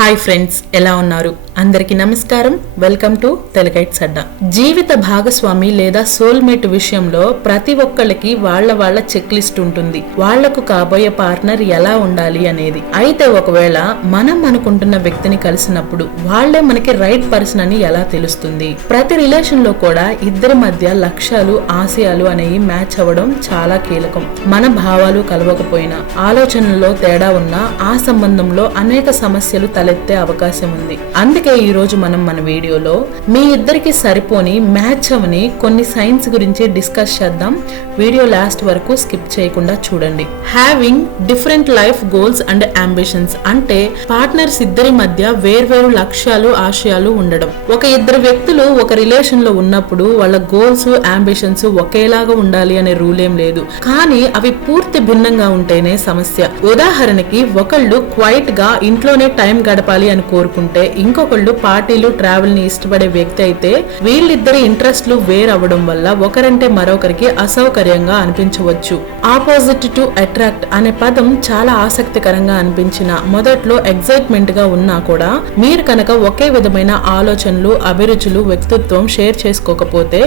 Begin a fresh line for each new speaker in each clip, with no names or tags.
Hi friends ఎలా ఉన్నారు? అందరికీ నమస్కారం. వెల్కమ్ టు తెలుగైట్స్ అడ్డా జీవిత భాగస్వామి లేదా సోల్మేట్ విషయంలో ప్రతి ఒక్కళ్ళకి వాళ్ళ వాళ్ళ చెక్ లిస్ట్ ఉంటుంది. వాళ్ళకు కాబోయే పార్ట్నర్ ఎలా ఉండాలి అనేది. అయితే ఒకవేళ మనం అనుకుంటున్న వ్యక్తిని కలిసినప్పుడు వాళ్ళే మనకి రైట్ పర్సన్ అని ఎలా తెలుస్తుంది? ప్రతి రిలేషన్లో కూడా ఇద్దరి మధ్య లక్ష్యాలు ఆశయాలు అనేవి మ్యాచ్ అవ్వడం చాలా కీలకం. మన భావాలు కలవకపోయినా ఆలోచనల్లో తేడా ఉన్నా ఆ సంబంధంలో అనేక సమస్యలు తలెత్తే అవకాశం ఉంది అందుకే ఈ రోజు మనం మన వీడియోలో మీ ఇద్దరికి సరిపోని మ్యాచ్ అవని కొన్ని సైన్స్ గురించి డిస్కస్ చేద్దాం. వీడియో లాస్ట్ వరకు స్కిప్ చేయకుండా చూడండి. Having different life goals and ambitions అంటే పార్ట్నర్స్ ఇద్దరి మధ్య వేర్వేరు లక్ష్యాలు ఆశయాలు ఉండడం. ఒక ఇద్దరు వ్యక్తులు ఒక రిలేషన్లో ఉన్నప్పుడు వాళ్ళ గోల్స్ అంబిషన్స్ ఒకేలాగా ఉండాలి అనే రూల్ ఏం లేదు. కానీ అవి పూర్తి భిన్నంగా ఉంటేనే సమస్య. ఉదాహరణకి ఒకళ్ళు క్వైట్గా ఇంట్లోనే టైం గడపాలి అని కోరుకుంటే ఇంకొకళ్ళు పార్టీలు ట్రావెల్ని ఇష్టపడే వ్యక్తి అయితే వీళ్ళిద్దరి ఇంట్రెస్ట్లు వేరవ్వడం వల్ల ఒకరంటే మరొకరికి అసౌకర్యంగా అనిపించవచ్చు. ఆపోజిట్ టు అట్రాక్ట్ అనే పదం చాలా ఆసక్తికరంగా అనిపించిన మొదట్లో ఎగ్జైట్మెంట్గా ఉన్నా కూడా మీరు కనుక ఒకే విధమైన ఆలోచనలు అభిరుచులు వ్యక్తిత్వం షేర్ చేసుకోకపోతే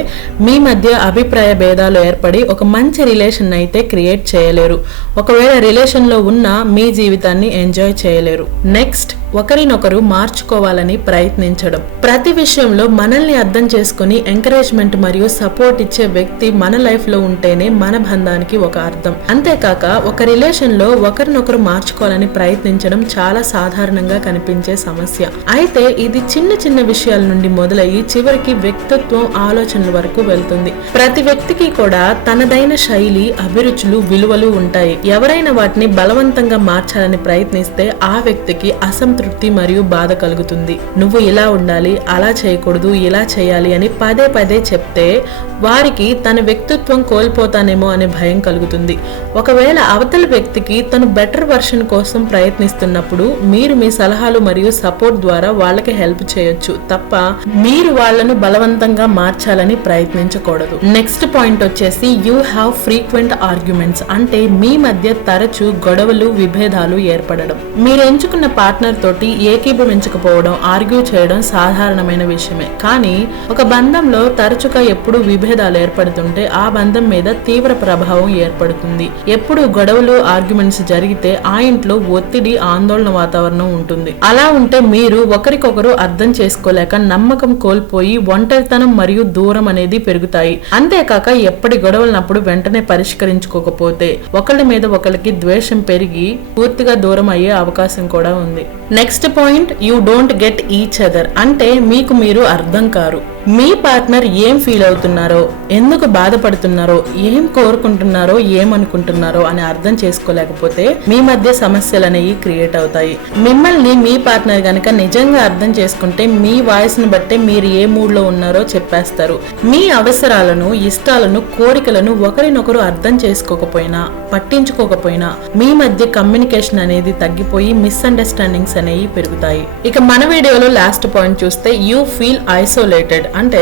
మీ మధ్య అభిప్రాయ భేదాలు ఏర్పడి ఒక మంచి రిలేషన్ అయితే క్రియేట్ చేయలేరు. ఒకవేళ రిలేషన్లో ఉన్న మీ జీవితాన్ని ఎంజాయ్ చేయలేరు. నెక్స్ట్ ఒకరినొకరు మార్చుకోవాలని ప్రయత్నించడం. ప్రతి విషయంలో మనల్ని అర్థం చేసుకుని ఎంకరేజ్మెంట్ మరియు సపోర్ట్ ఇచ్చే వ్యక్తి మన లైఫ్లో ఉంటేనే మన బంధానికి ఒక అర్థం. అంతేకాక ఒక రిలేషన్లో ఒకరినొకరు మార్చుకోవాలని ప్రయత్నించడం చాలా సాధారణంగా కనిపించే సమస్య. అయితే ఇది చిన్న చిన్న విషయాల నుండి మొదలయ్యి చివరికి వ్యక్తిత్వం ఆలోచనల వరకు వెళ్తుంది. ప్రతి వ్యక్తికి కూడా తనదైన శైలి అభిరుచులు విలువలు ఉంటాయి. ఎవరైనా వాటిని బలవంతంగా మార్చాలని ప్రయత్నిస్తే ఆ వ్యక్తికి అసంతృప్తి మరియు బాధ కలుగుతుంది. నువ్వు ఇలా ఉండాలి అలా చేయకూడదు ఇలా చేయాలి అని పదే పదే చెప్తే వారికి తన వ్యక్తిత్వం కోల్పోతానేమో అనే భయం కలుగుతుంది. ఒకవేళ అవతల వ్యక్తికి తను బెటర్ వర్షన్ కోసం ప్రయత్నిస్తున్నప్పుడు మీరు మీ సలహాలు మరియు సపోర్ట్ ద్వారా వాళ్ళకి హెల్ప్ చేయొచ్చు. తప్ప మీరు వాళ్ళను బలవంతంగా మార్చాలని ప్రయత్నించకూడదు. నెక్స్ట్ పాయింట్ వచ్చేసి యూ హ్యావ్ ఫ్రీక్వెంట్ ఆర్గ్యుమెంట్స్. అంటే మీ మధ్య తరచు గొడవలు విభేదాలు ఏర్పడడం. మీరు ఎంచుకున్న పార్ట్నర్తో తోటి ఏకీభవించకపోవడం ఆర్గ్యూ చేయడం సాధారణమైన విషయమే. కానీ ఒక బంధంలో తరచుగా ఎప్పుడు విభేదాలు ఏర్పడుతుంటే ఆ బంధం మీద తీవ్ర ప్రభావం ఏర్పడుతుంది. ఎప్పుడు గొడవలు ఆర్గ్యుమెంట్స్ జరిగితే ఆ ఇంట్లో ఒత్తిడి ఆందోళన వాతావరణం ఉంటుంది. అలా ఉంటే మీరు ఒకరికొకరు అర్థం చేసుకోలేక నమ్మకం కోల్పోయి ఒంటరితనం మరియు దూరం అనేది పెరుగుతాయి. అంతేకాక ఎప్పటి గొడవలనప్పుడు వెంటనే పరిష్కరించుకోకపోతే ఒకళ్ళ మీద ఒకరికి ద్వేషం పెరిగి పూర్తిగా దూరం అయ్యే అవకాశం కూడా ఉంది. Next point you don't get each other అంటే మీకు మీరు అర్థం కారు. మీ పార్ట్నర్ ఏం ఫీల్ అవుతున్నారో ఎందుకు బాధపడుతున్నారో ఏం కోరుకుంటున్నారో ఏమనుకుంటున్నారో అని అర్థం చేసుకోలేకపోతే మీ మధ్య సమస్యలు అనేవి క్రియేట్ అవుతాయి. మిమ్మల్ని మీ పార్ట్నర్ గనక నిజంగా అర్థం చేసుకుంటే మీ వాయిస్ని బట్టే మీరు ఏ మూడ్లో ఉన్నారో చెప్పేస్తారు. మీ అవసరాలను ఇష్టాలను కోరికలను ఒకరినొకరు అర్థం చేసుకోకపోయినా పట్టించుకోకపోయినా మీ మధ్య కమ్యూనికేషన్ అనేది తగ్గిపోయి మిస్అండర్స్టాండింగ్స్ అనేవి పెరుగుతాయి. ఇక మన వీడియోలో లాస్ట్ పాయింట్ చూస్తే యూ ఫీల్ ఐసోలేటెడ్ అంటే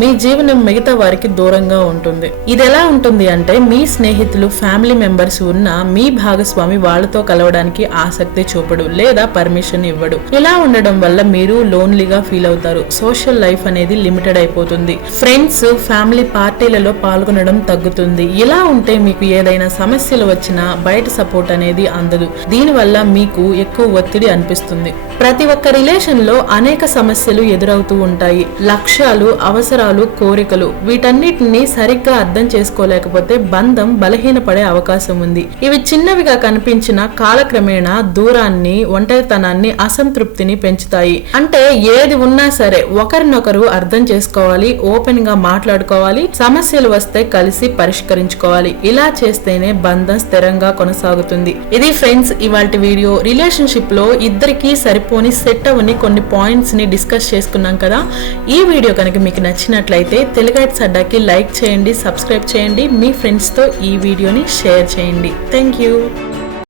మీ జీవనం మిగతా వారికి దూరంగా ఉంటుంది. ఇది ఎలా ఉంటుంది అంటే మీ స్నేహితులు ఫ్యామిలీ మెంబర్స్ ఉన్న మీ భాగస్వామి వాళ్ళతో కలవడానికి ఆసక్తి చూపడు లేదా పర్మిషన్ ఇవ్వడు. ఇలా ఉండడం వల్ల మీరు లోన్లీగా ఫీల్ అవుతారు. సోషల్ లైఫ్ అనేది లిమిటెడ్ అయిపోతుంది. ఫ్రెండ్స్ ఫ్యామిలీ పార్టీలలో పాల్గొనడం తగ్గుతుంది. ఇలా ఉంటే మీకు ఏదైనా సమస్యలు వచ్చినా బయట సపోర్ట్ అనేది అందదు. దీనివల్ల మీకు ఎక్కువ ఒత్తిడి అనిపిస్తుంది. ప్రతి ఒక్క రిలేషన్లో అనేక సమస్యలు ఎదురవుతూ ఉంటాయి. లక్ష్యాలు అవసరాలు కోరికలు వీటన్నిటిని సరిగ్గా అర్థం చేసుకోలేకపోతే బంధం బలహీనపడే అవకాశం ఉంది. ఇవి చిన్నవిగా కనిపించిన కాలక్రమేణా దూరాన్ని ఒంటరితనాన్ని అసంతృప్తిని పెంచుతాయి. అంటే ఏది ఉన్నా సరే ఒకరినొకరు అర్థం చేసుకోవాలి ఓపెన్గా మాట్లాడుకోవాలి సమస్యలు వస్తే కలిసి పరిష్కరించుకోవాలి. ఇలా చేస్తేనే బంధం స్థిరంగా కొనసాగుతుంది. ఇది ఫ్రెండ్స్ ఇవాళ వీడియో. రిలేషన్షిప్లో ఇద్దరికి పోనీ సెట్ అవని కొన్ని పాయింట్స్ని డిస్కస్ చేసుకున్నాం కదా. ఈ వీడియో కనుక మీకు నచ్చినట్లయితే తెలుగైట్స్ అడ్డాకి లైక్ చేయండి సబ్స్క్రైబ్ చేయండి మీ ఫ్రెండ్స్తో ఈ వీడియోని షేర్ చేయండి. Thank you